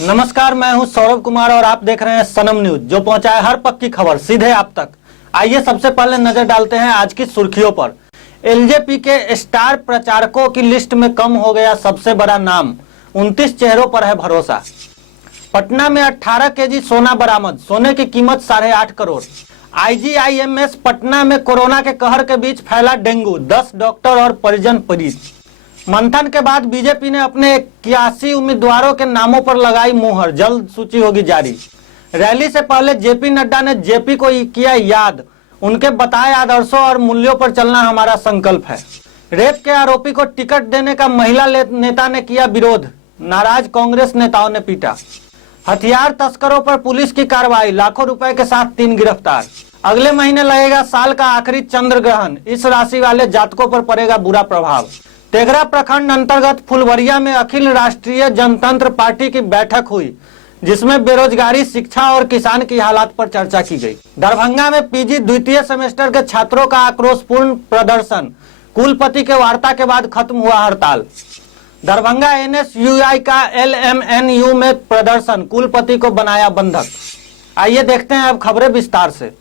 नमस्कार, मैं हूं सौरभ कुमार और आप देख रहे हैं सनम न्यूज, जो पहुंचाए हर पक्की खबर सीधे आप तक। आइए सबसे पहले नजर डालते हैं आज की सुर्खियों पर। एलजेपी के स्टार प्रचारकों की लिस्ट में कम हो गया सबसे बड़ा नाम, 29 चेहरों पर है भरोसा। पटना में 18 केजी सोना बरामद, सोने की कीमत 8.5 करोड़। आईजीआईएमएस पटना में कोरोना के कहर के बीच फैला डेंगू, 10 डॉक्टर और परिजन पीड़ित। मंथन के बाद बीजेपी ने अपने 81 उम्मीदवारों के नामों पर लगाई मुहर, जल्द सूची होगी जारी। रैली से पहले जेपी नड्डा ने जेपी को किया याद, उनके बताए आदर्शों और मूल्यों पर चलना हमारा संकल्प है। रेप के आरोपी को टिकट देने का महिला नेता ने किया विरोध, नाराज कांग्रेस नेताओं ने पीटा। हथियार तस्करों पर पुलिस की कार्रवाई, लाखों रुपए के साथ 3 गिरफ्तार। अगले महीने लगेगा साल का आखिरी चंद्र ग्रहण, इस राशि वाले जातकों पर पड़ेगा बुरा प्रभाव। तेघरा प्रखंड अंतर्गत फुलवरिया में अखिल राष्ट्रीय जनतंत्र पार्टी की बैठक हुई, जिसमें बेरोजगारी, शिक्षा और किसान की हालात पर चर्चा की गई। दरभंगा में पीजी द्वितीय सेमेस्टर के छात्रों का आक्रोशपूर्ण प्रदर्शन, कुलपति के वार्ता के बाद खत्म हुआ हड़ताल। दरभंगा एनएसयूआई का एलएमएनयू में प्रदर्शन, कुलपति को बनाया बंधक। आइए देखते हैं अब खबरें विस्तार से।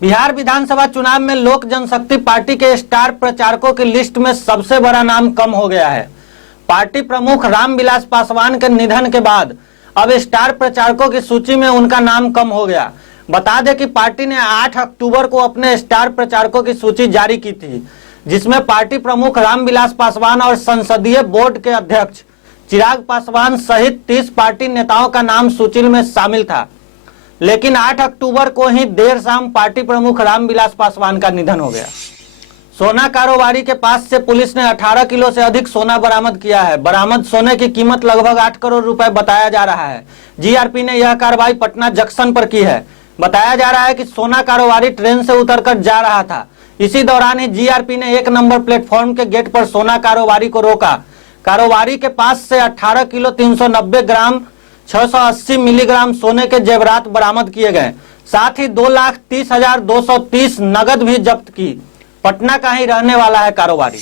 बिहार विधानसभा चुनाव में लोक जनशक्ति पार्टी के स्टार प्रचारकों की लिस्ट में सबसे बड़ा नाम कम हो गया है। पार्टी प्रमुख रामविलास पासवान के निधन के बाद अब स्टार प्रचारकों की सूची में उनका नाम कम हो गया। बता दें कि पार्टी ने 8 अक्टूबर को अपने स्टार प्रचारकों की सूची जारी की थी, जिसमें पार्टी प्रमुख रामविलास पासवान और संसदीय बोर्ड के अध्यक्ष चिराग पासवान सहित 30 पार्टी नेताओं का नाम सूची में शामिल था। लेकिन 8 अक्टूबर को ही देर शाम पार्टी प्रमुख रामविलास पासवान का निधन हो गया। सोना कारोबारी के पास से पुलिस ने 18 किलो से अधिक सोना बरामद किया है। बरामद सोने की कीमत लगभग 8 करोड़ रुपए बताया जा रहा है। जीआरपी ने यह कार्रवाई पटना जंक्शन पर की है। बताया जा रहा है कि सोना कारोबारी ट्रेन से उतरकर जा रहा था। इसी दौरान ही जीआरपी ने 1 नंबर प्लेटफॉर्म के गेट पर सोना कारोबारी को रोका। कारोबारी के पास से 18 किलो 390 ग्राम 680 मिलीग्राम सोने के जेवरात बरामद किए गए। साथ ही 2,30,230 नगद भी जब्त की। पटना का ही रहने वाला है कारोबारी।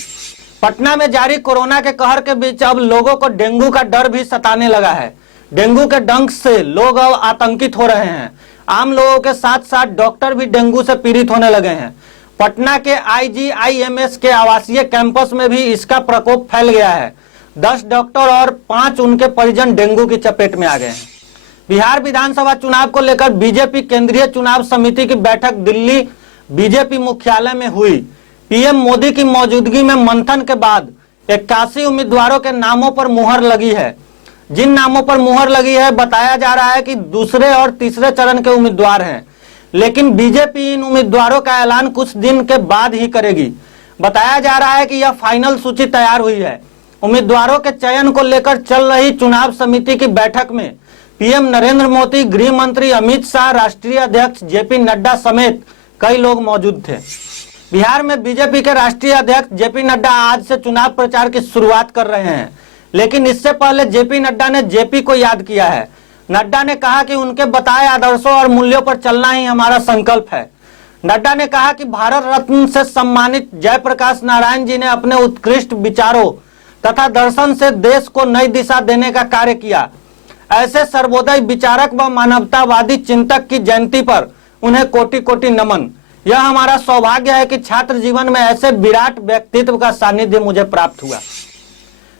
पटना में जारी कोरोना के कहर के बीच अब लोगों को डेंगू का डर भी सताने लगा है। डेंगू के डंक से लोग अब आतंकित हो रहे हैं। आम लोगों के साथ साथ डॉक्टर भी डेंगू से पीड़ित होने लगे हैं। पटना के आईजीआईएमएस के आवासीय कैंपस में भी इसका प्रकोप फैल गया है। 10 डॉक्टर और 5 उनके परिजन डेंगू की चपेट में आ गए हैं। बिहार विधानसभा चुनाव को लेकर बीजेपी केंद्रीय चुनाव समिति की बैठक दिल्ली बीजेपी मुख्यालय में हुई। पीएम मोदी की मौजूदगी में मंथन के बाद 81 उम्मीदवारों के नामों पर मुहर लगी है। जिन नामों पर मुहर लगी है, बताया जा रहा है कि दूसरे और तीसरे चरण के उम्मीदवार हैं, लेकिन बीजेपी इन उम्मीदवारों का ऐलान कुछ दिन के बाद ही करेगी। बताया जा रहा है कि यह फाइनल सूची तैयार हुई है। उम्मीदवारों के चयन को लेकर चल रही चुनाव समिति की बैठक में पीएम नरेंद्र मोदी, गृह मंत्री अमित शाह, राष्ट्रीय अध्यक्ष जेपी नड्डा समेत कई लोग मौजूद थे। बिहार में बीजेपी के राष्ट्रीय अध्यक्ष जेपी नड्डा आज से चुनाव प्रचार की शुरुआत कर रहे हैं, लेकिन इससे पहले जेपी नड्डा ने जेपी को याद किया है। नड्डा ने कहा कि उनके बताए आदर्शों और मूल्यों पर चलना ही हमारा संकल्प है। नड्डा ने कहा कि भारत रत्न से सम्मानित जयप्रकाश नारायण जी ने अपने उत्कृष्ट विचारों तथा दर्शन से देश को नई दिशा देने का कार्य किया। ऐसे सर्वोदय विचारक व मानवतावादी चिंतक की जयंती पर उन्हें कोटि कोटि नमन। यह हमारा सौभाग्य है कि छात्र जीवन में ऐसे विराट व्यक्तित्व का सानिध्य मुझे प्राप्त हुआ।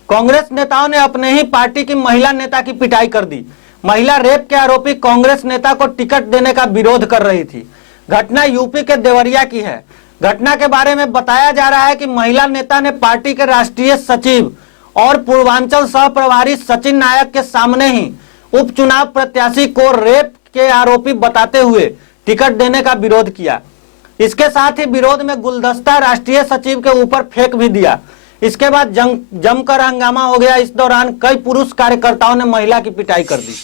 कांग्रेस नेताओं ने अपने ही पार्टी की महिला नेता की पिटाई कर दी। महिला रेप के आरोपी कांग्रेस नेता को टिकट देने का विरोध कर रही थी। घटना यूपी के देवरिया की है। घटना के बारे में बताया जा रहा है कि महिला नेता ने पार्टी के राष्ट्रीय सचिव और पूर्वांचल सह प्रभारी सचिन नायक के सामने ही उपचुनाव प्रत्याशी को रेप के आरोपी बताते हुए टिकट देने का विरोध किया। इसके साथ ही विरोध में गुलदस्ता राष्ट्रीय सचिव के ऊपर फेंक भी दिया। इसके बाद जमकर हंगामा हो गया। इस दौरान कई पुरुष कार्यकर्ताओं ने महिला की पिटाई कर दी।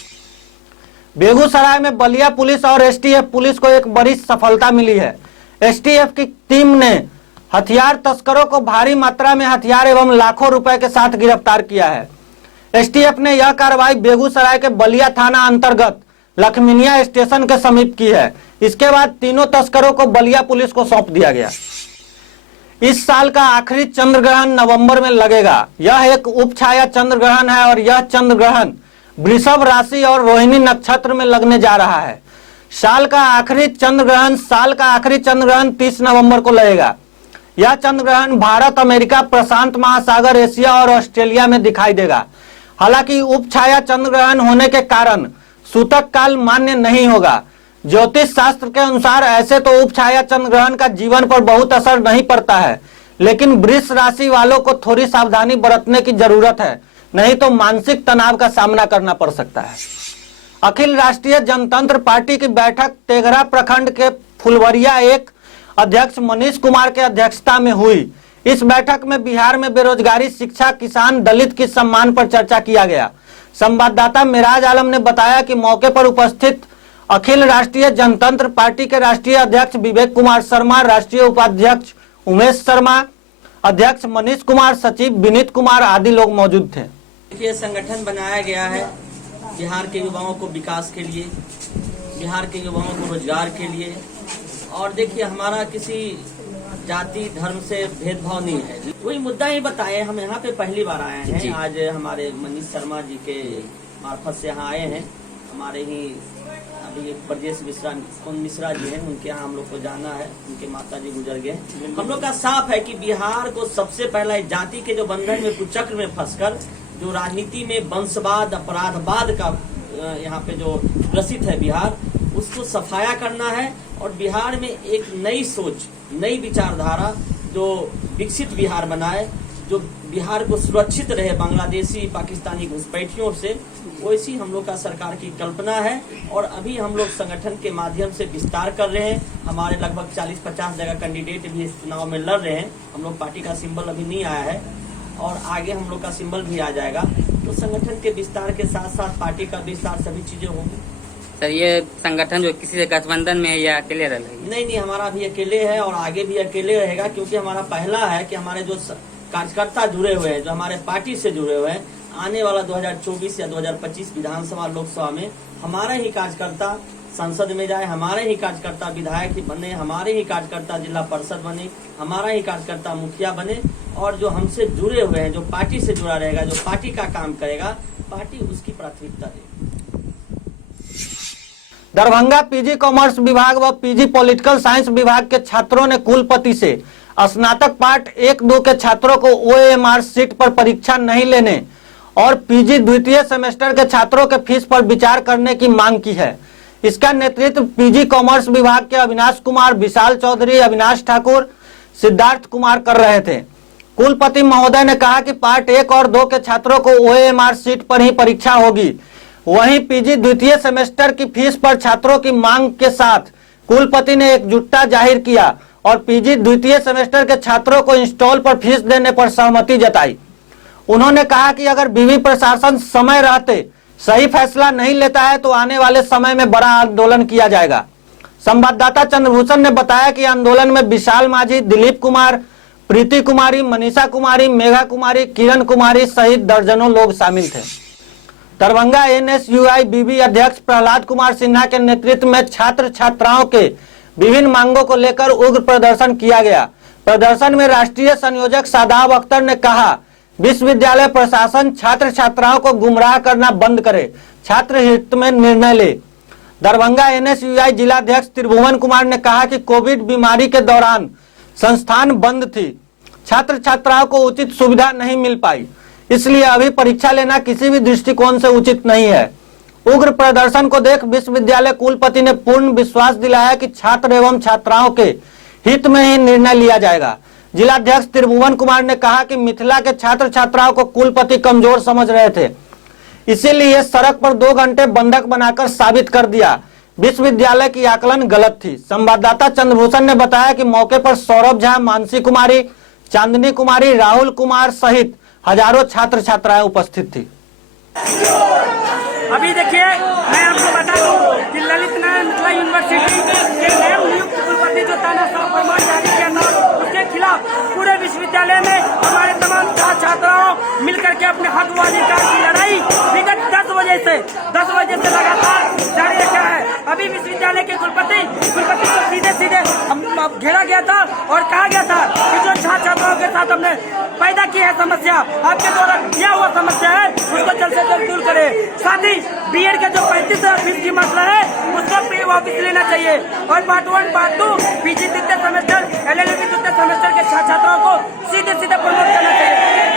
बेगूसराय में बलिया पुलिस और एसटीएफ पुलिस को एक बड़ी सफलता मिली है। एसटीएफ की टीम ने हथियार तस्करों को भारी मात्रा में हथियार एवं लाखों रुपए के साथ गिरफ्तार किया है। एसटीएफ ने यह कार्रवाई बेगूसराय के बलिया थाना अंतर्गत लखमीनिया स्टेशन के समीप की है। इसके बाद तीनों तस्करों को बलिया पुलिस को सौंप दिया गया। इस साल का आखिरी चंद्र ग्रहण नवंबर में लगेगा। यह एक उपछाया चंद्र ग्रहण है और यह चंद्र ग्रहण वृषभ राशि और रोहिणी नक्षत्र में लगने जा रहा है। साल का आखिरी चंद्र ग्रहण 30 नवंबर को लगेगा। यह चंद्र ग्रहण भारत, अमेरिका, प्रशांत महासागर, एशिया और ऑस्ट्रेलिया में दिखाई देगा। हालांकि उपछाया चंद्र ग्रहण होने के कारण सूतक काल मान्य नहीं होगा। ज्योतिष शास्त्र के अनुसार ऐसे तो उपछाया चंद्र ग्रहण का जीवन पर बहुत असर नहीं पड़ता है, लेकिन वृष राशि वालों को थोड़ी सावधानी बरतने की जरूरत है, नहीं तो मानसिक तनाव का सामना करना पड़ सकता है। अखिल राष्ट्रीय जनतंत्र पार्टी की बैठक तेघरा प्रखंड के फुलवरिया एक अध्यक्ष मनीष कुमार के अध्यक्षता में हुई। इस बैठक में बिहार में बेरोजगारी, शिक्षा, किसान, दलित के सम्मान पर चर्चा किया गया। संवाददाता मिराज आलम ने बताया कि मौके पर उपस्थित अखिल राष्ट्रीय जनतंत्र पार्टी के राष्ट्रीय अध्यक्ष विवेक कुमार शर्मा, राष्ट्रीय उपाध्यक्ष उमेश शर्मा, अध्यक्ष मनीष कुमार, सचिव विनीत कुमार आदि लोग मौजूद थे। ये संगठन बनाया गया है बिहार के युवाओं को विकास के लिए, बिहार के युवाओं को रोजगार के लिए। और देखिए, हमारा किसी जाति धर्म से भेदभाव नहीं है। वही मुद्दा ही बताए। हम यहाँ पे पहली बार आए हैं। आज हमारे मनीष शर्मा जी के मार्फत से यहाँ आए हैं। हमारे ही अभी ब्रजेश मिश्रा जी हैं, उनके यहाँ हम लोग को जाना है। उनके माता जी गुजर गए। हम लोग का साफ है कि बिहार को सबसे पहला जाति के जो बंधन में कुचक्र में फंसकर जो राजनीति में वंशवाद, अपराधवाद का यहाँ पे जो ग्रसित है बिहार, उसको सफाया करना है और बिहार में एक नई सोच, नई विचारधारा जो विकसित बिहार बनाए, जो बिहार को सुरक्षित रहे बांग्लादेशी, पाकिस्तानी घुसपैठियों से, वैसी हम लोग का सरकार की कल्पना है। और अभी हम लोग संगठन के माध्यम से विस्तार कर रहे हैं। हमारे लगभग 40-50 जगह कैंडिडेट भी इस चुनाव में लड़ रहे हैं। हम लोग पार्टी का सिंबल अभी नहीं आया है और आगे हम लोग का सिंबल भी आ जाएगा। तो संगठन के विस्तार के साथ साथ पार्टी का विस्तार, सभी चीजें होंगी। सर, ये संगठन जो किसी से गठबंधन में है या अकेले रहेगा? नहीं, हमारा भी अकेले है और आगे भी अकेले रहेगा, क्योंकि हमारा पहला है कि हमारे जो कार्यकर्ता जुड़े हुए हैं, जो हमारे पार्टी से जुड़े हुए हैं, आने वाला 2024 या 2025 विधानसभा लोकसभा में हमारे ही कार्यकर्ता संसद में जाए, हमारे ही कार्यकर्ता विधायक बने, हमारे ही कार्यकर्ता जिला परिषद बने, हमारा ही कार्यकर्ता मुखिया बने। और जो हमसे जुड़े हुए हैं, जो पार्टी से जुड़ा रहेगा, जो पार्टी का काम करेगा, पार्टी उसकी प्राथमिकता देगी। दरभंगा पीजी कॉमर्स विभाग व पीजी पॉलिटिकल साइंस विभाग के छात्रों ने कुलपति से स्नातक पार्ट 1-2 के छात्रों को OMR सीट पर परीक्षा नहीं लेने और पीजी द्वितीय सेमेस्टर के छात्रों के फीस पर विचार करने की मांग की है। इसका नेतृत्व पीजी कॉमर्स विभाग के अविनाश कुमार, विशाल चौधरी, अविनाश ठाकुर, सिद्धार्थ कुमार कर रहे थे। कुलपति महोदय ने कहा कि पार्ट 1 और 2 के छात्रों को OMR सीट पर ही परीक्षा होगी। वहीं पीजी द्वितीय सेमेस्टर की फीस पर छात्रों की मांग के साथ कुलपति ने एकजुटता जाहिर किया और पीजी द्वितीय सेमेस्टर के छात्रों को इंस्टॉल पर फीस देने पर सहमति जताई। उन्होंने कहा कि अगर विवि प्रशासन समय रहते सही फैसला नहीं लेता है तो आने वाले समय में बड़ा आंदोलन किया जाएगा। संवाददाता चंद्रभूषण ने बताया कि आंदोलन में विशाल माझी, दिलीप कुमार, प्रीति कुमारी, मनीषा कुमारी, मेघा कुमारी, किरण कुमारी सहित दर्जनों लोग शामिल थे। दरभंगा NSUI बीबी अध्यक्ष प्रहलाद कुमार सिन्हा के नेतृत्व में छात्र छात्राओं के विभिन्न मांगों को लेकर उग्र प्रदर्शन किया गया। प्रदर्शन में राष्ट्रीय संयोजक शादाब अख्तर ने कहा, विश्वविद्यालय प्रशासन छात्र छात्राओं को गुमराह करना बंद करे, छात्र हित में निर्णय ले। दरभंगा NSUI जिलाध्यक्ष त्रिभुवन कुमार ने कहा कि कोविड बीमारी के दौरान संस्थान बंद थी, छात्र छात्राओं को उचित सुविधा नहीं मिल पाई, इसलिए अभी परीक्षा लेना किसी भी दृष्टिकोण से उचित नहीं है। उग्र प्रदर्शन को देख विश्वविद्यालय कुलपति ने पूर्ण विश्वास दिलाया कि छात्र एवं छात्राओं के हित में ही निर्णय लिया जाएगा। जिलाध्यक्ष त्रिभुवन कुमार ने कहा कि मिथिला के छात्र छात्राओं को कुलपति कमजोर समझ रहे थे, इसीलिए सड़क पर 2 घंटे बंधक बनाकर साबित कर दिया। विश्वविद्यालय की आकलन गलत थी। संवाददाता चंद्रभूषण ने बताया कि मौके पर सौरभ झा, मानसी कुमारी, चांदनी कुमारी, राहुल कुमार सहित हजारों छात्र छात्राएं उपस्थित थी। अभी देखिए, मैं आपको बता दूं कि ललित नारायण मिथिला यूनिवर्सिटी के नव नियुक्त कुलपति जो तानाशाह फरमान जारी किया था, उसके खिलाफ पूरे विश्वविद्यालय में हमारे तमाम छात्राओं मिलकर के अपने हक व अधिकार की लड़ाई विगत 10 बजे से लगातार जारी रखा है। अभी विश्वविद्यालय के कुलपति को सीधे सीधे घेरा गया था और कहा गया था कि जो छात्र छात्राओं के साथ हमने पैदा की है समस्या, आपके द्वारा किया हुआ समस्या है, उसको जल्द से जल्द दूर करे। साथ ही बीएड का जो 35,000 फीस की मसला है उसको फ्री वापस लेना चाहिए और पार्ट 1 पार्ट 2 पीजी द्वितीय सेमेस्टर LLB द्वितीय सेमेस्टर के छात्र छात्राओं को सीधे सीधे प्रमोट करना चाहिए,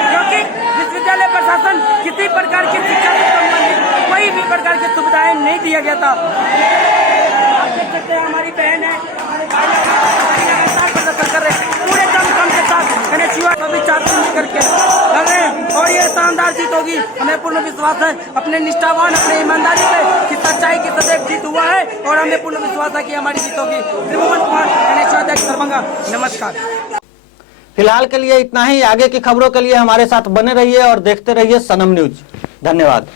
क्योंकि विश्वविद्यालय प्रशासन किसी प्रकार की शिक्षा से संबंधित कोई भी प्रकार की सुविधाएं नहीं दिया गया था। आप देख सकते हैं हमारी बहन है, प्रदर्शन कर रहे हैं पूरे दम के साथ, सभी छात्र मिलकर के कर रहे हैं और ये शानदार जीत होगी। हमें पूर्ण विश्वास है अपने निष्ठावान, अपने ईमानदारी से कि सच्चाई की सदैव जीत हुआ है और हमें पूर्ण विश्वास है कि हमारी जीत होगी। त्रिभुवन कुमार, अध्यक्ष दरभंगा, नमस्कार। फिलहाल के लिए इतना ही। आगे की खबरों के लिए हमारे साथ बने रहिए और देखते रहिए सनम न्यूज। धन्यवाद।